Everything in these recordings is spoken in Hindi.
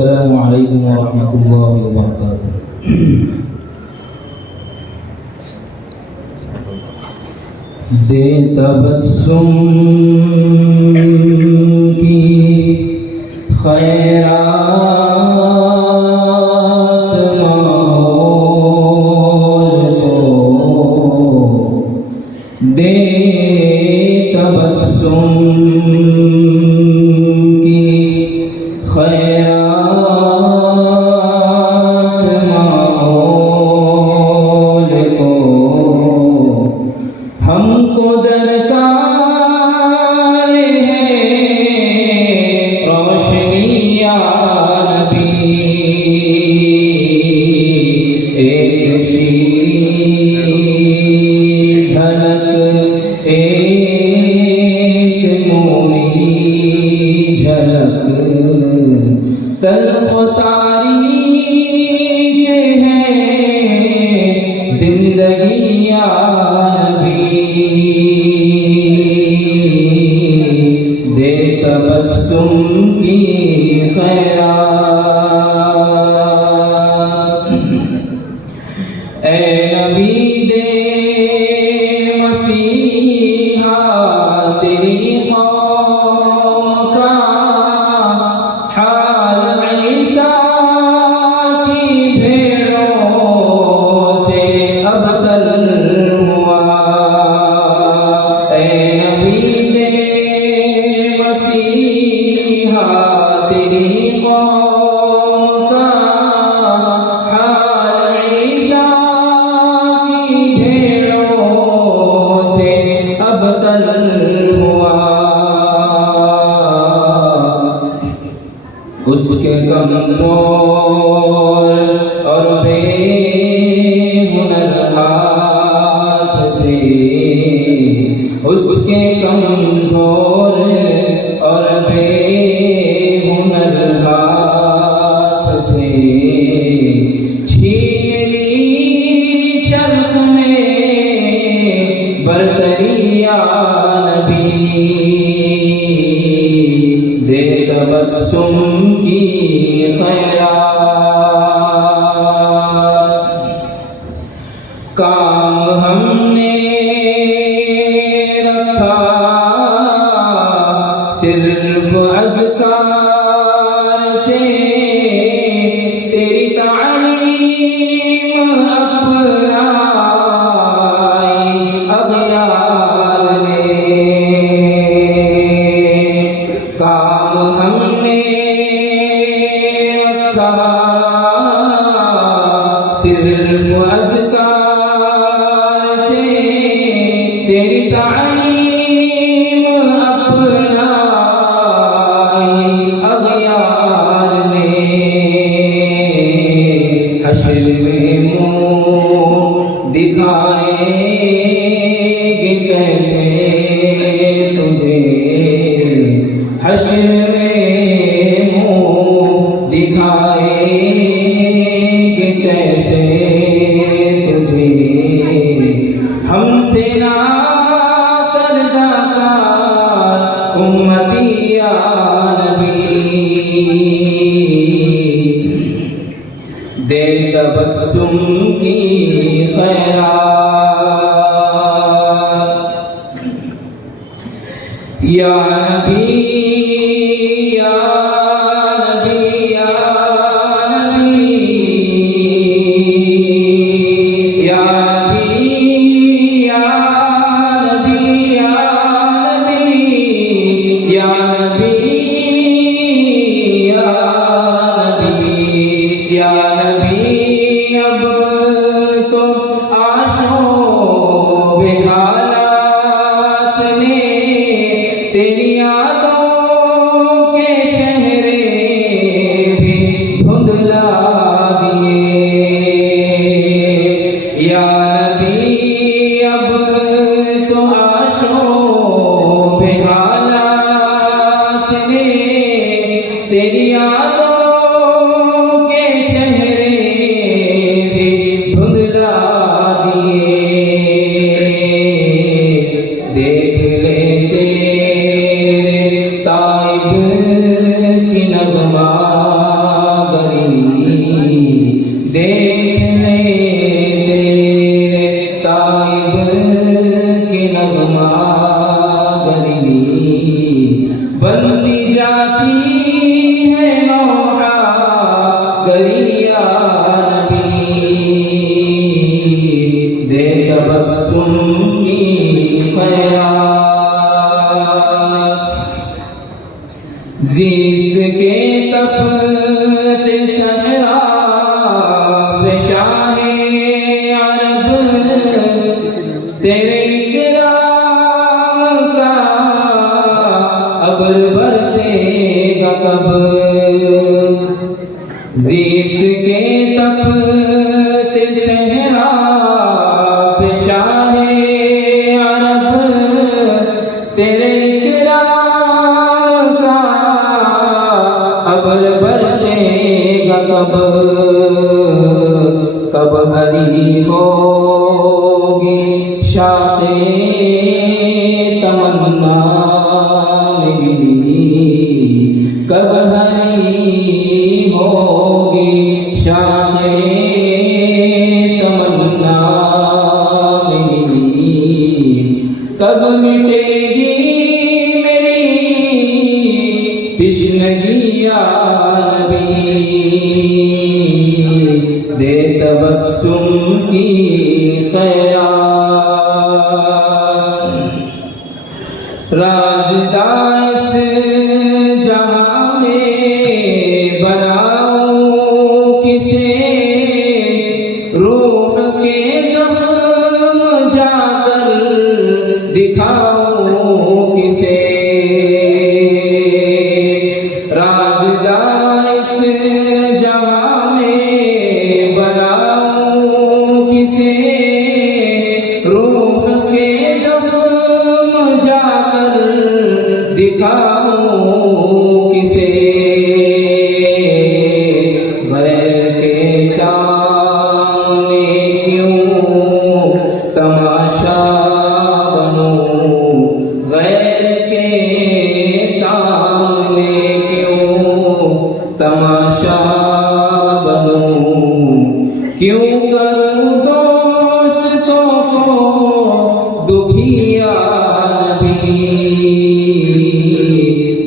अस्सलामु अलैकुम वरहमतुल्लाहि वबरकातुहू। दे तबस्सुम की खैरात मौल को, दे तबस्सुम की खैरात मौल को, हमको दरकार है रोशनी या नबी। एक शीरीं झलक, एक नूरी झलक, तल्ख़ तारीक़ है ज़िंदगी या दे तबस्सुम की खैरात। ऐ नबी दे मसीहा तेरी कौम का हाल ईसा की भेड़ों से अबतर हुआ। ऐ नबी दे मसीहा तेरी कौम का हाल ईसा की भेड़ों से अबतर हुआ। उसके कमज़ोर और बेहुनर हाथ से, उसके कमज़ोर और बेहुनर हाथ से छीन ली चरख़ ने बरतरी या नबी। दे तबस्सुम की खैरात। काम हमने रखा सिर्फ अज़कार से, तेरी तालीम अपनाई अग़यार ने। काम हमने रखा सिर्फ अज़कार से, तेरी तालीम अपनाई अग़यार ने। हश्र में मुँह दिखाएंगे कैसे तुझे, हश्र में मुँह दिखाएंगे कैसे तुझे। हमसे ना कर दातार उम्मती या नबी। दे तबस्सुम की खैरात। या नबी या नबी या नबी या नबी या नबी या नबी या नबी या नबी। अब तो आशों बेहालात ने तेरी की नगमा गरी बनती जाती है नौहा गरिया नबी दे तबस्सुम की खैरात ज़िस्त के तपते सहरा शाहे अरब तेरे इकराम का अब्र बरसेगा कब ज़िस्त के तपते सहरा शाहे अरब तेरे इकराम का अब्र बरसेगा कब हरी होगी शाखे तमन्ना मेरी कब हरी होगी शाखे तमन्ना मेरी कब मिटेगी मेरी तिश्नगी या नबी दे तबस्सुम की खैरात राज़दार जहां में बनाऊं किसे रूह के ज़ख्म जाकर दिखाऊं किसे राज़दार जहां में किसे रूह के ज़ख्म जाकर दिखाऊं किसे गैर के सामने क्यों तमाशा बनूं गैर के सामने क्यों तमाशा बनूं क्यों करूं दोस्तों को दुखिया नबी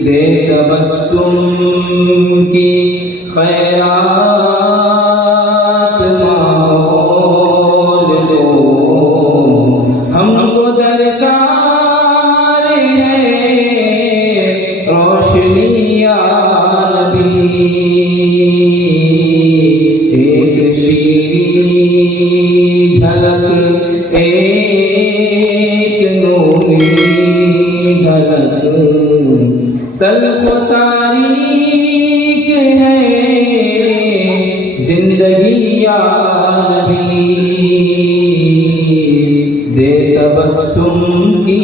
दे तबस्सुम की खैरात माहौल दो हमको दरकार है रोशनिया नबी एक शीरी झलक एक नूरी झलक तल्ख तारीक है जिंदगी या नबी दे तबस्सुम की